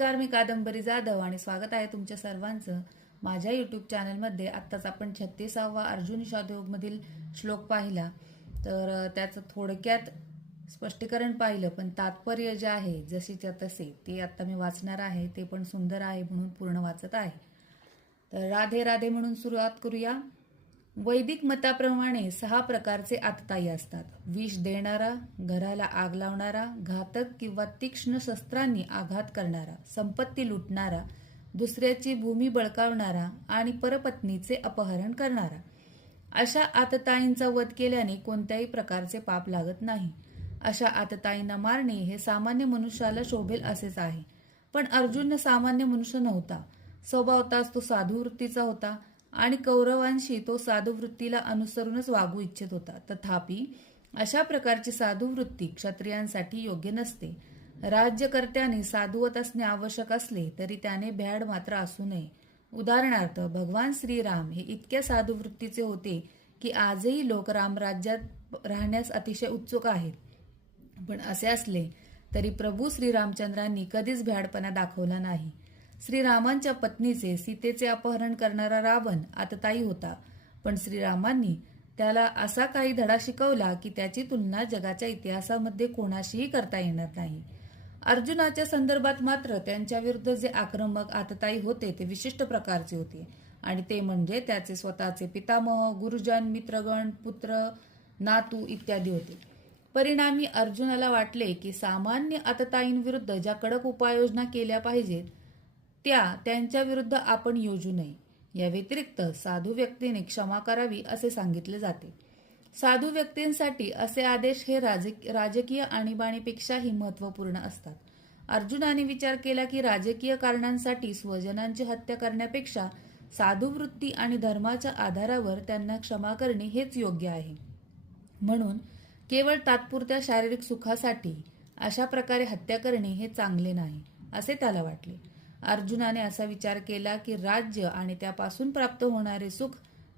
नमस्कार, मी कादंबरी जाधव आणि स्वागत आहे तुमच्या सर्वांचं माझ्या यूट्यूब चॅनलमध्ये. आत्ताच आपण 36वा अर्जुन शादयोगमधील श्लोक पाहिला, तर त्याचं थोडक्यात स्पष्टीकरण पाहिलं, पण तात्पर्य जे आहे जशीच्या तसे ते आता मी वाचणार आहे. ते पण सुंदर आहे म्हणून पूर्ण वाचत आहे. तर राधे राधे म्हणून सुरुवात करूया. वैदिक मताप्रमाणे 6 प्रकारचे आतताई असतात. विष देणारा, घराला आग लावणारा, घातक किंवा तीक्ष्ण शस्त्रांनी आघात करणारा, संपत्ती लुटणारा, दुसऱ्याची भूमी बळकावणारा आणि परपत्नीचे अपहरण करणारा. अशा आतताईंचा वध केल्याने कोणत्याही प्रकारचे पाप लागत नाही. अशा आतताईंना मारणे हे सामान्य मनुष्याला शोभेल असेच आहे. पण अर्जुन सामान्य मनुष्य नव्हता. स्वभावताच तो साधू वृत्तीचा होता आणि कौरवांशी तो साधू वृत्तीला अनुसरूनच वागू इच्छित होता. तथापि अशा प्रकारची साधू वृत्ती क्षत्रियांसाठी योग्य नसते. राज्यकर्त्याने साधुवत असणे आवश्यक असले तरी त्याने भ्याड मात्र असू नये. उदाहरणार्थ, भगवान श्रीराम हे इतक्या साधू वृत्तीचे होते की आजही लोक रामराज्यात राहण्यास अतिशय उत्सुक आहेत. पण असे असले तरी प्रभू श्रीरामचंद्रांनी कधीच भ्याडपणा दाखवला नाही. श्रीरामांच्या पत्नीचे, सीतेचे अपहरण करणारा रावण आतताई होता, पण श्रीरामांनी त्याला असा काही धडा शिकवला की त्याची तुलना जगाच्या इतिहासामध्ये कोणाशीही करता येणार नाही. अर्जुनाच्या संदर्भात मात्र त्यांच्या विरुद्ध जे आक्रमक आतताई होते ते विशिष्ट प्रकारचे होते, आणि ते म्हणजे त्याचे स्वतःचे पितामह, गुरुजन, मित्रगण, पुत्र, नातू इत्यादी होते. परिणामी अर्जुनाला वाटले की सामान्य आतताईंविरुद्ध ज्या कडक उपाययोजना केल्या पाहिजेत त्यांच्या विरुद्ध आपण योजू नये. या व्यतिरिक्त साधू व्यक्तीने क्षमा करावी असे सांगितले जाते. साधू व्यक्तींसाठी असे आदेश हे राजकीय आणीबाणीपेक्षाही महत्त्वपूर्ण असतात. अर्जुनाने विचार केला की राजकीय कारणांसाठी स्वजनांची हत्या करण्यापेक्षा साधू वृत्ती आणि धर्माच्या आधारावर त्यांना क्षमा करणे हेच योग्य आहे. म्हणून केवळ तात्पुरत्या शारीरिक सुखासाठी अशा प्रकारे हत्या करणे हे चांगले नाही असे त्याला वाटले. अर्जुनाने असा विचार केला की राज्य आणि त्यापासून प्राप्त होणारे सुख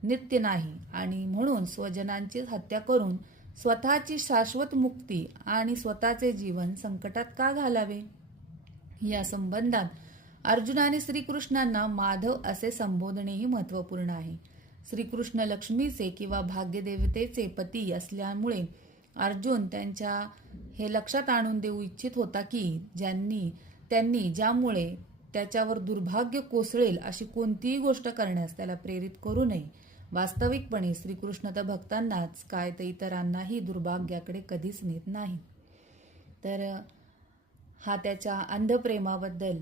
नित्य नाही, आणि म्हणून स्वजनांची हत्या करून स्वतःची शाश्वत मुक्ती आणि स्वतःचे जीवन संकटात का घालावे. या संबंधात अर्जुनाने श्रीकृष्णांना माधव असे संबोधणेही महत्त्वपूर्ण आहे. श्रीकृष्ण लक्ष्मीचे किंवा भाग्यदेवतेचे पती असल्यामुळे अर्जुन त्यांच्या हे लक्षात आणून देऊ इच्छित होता की त्यांनी ज्यामुळे त्याच्यावर दुर्भाग्य कोसळेल अशी कोणतीही गोष्ट करण्यास त्याला प्रेरित करू नये. वास्तविकपणे श्रीकृष्ण तर भक्तांनाच काय तर इतरांनाही दुर्भाग्याकडे कधीच नेत नाही. तर हा त्याच्या अंधप्रेमाबद्दल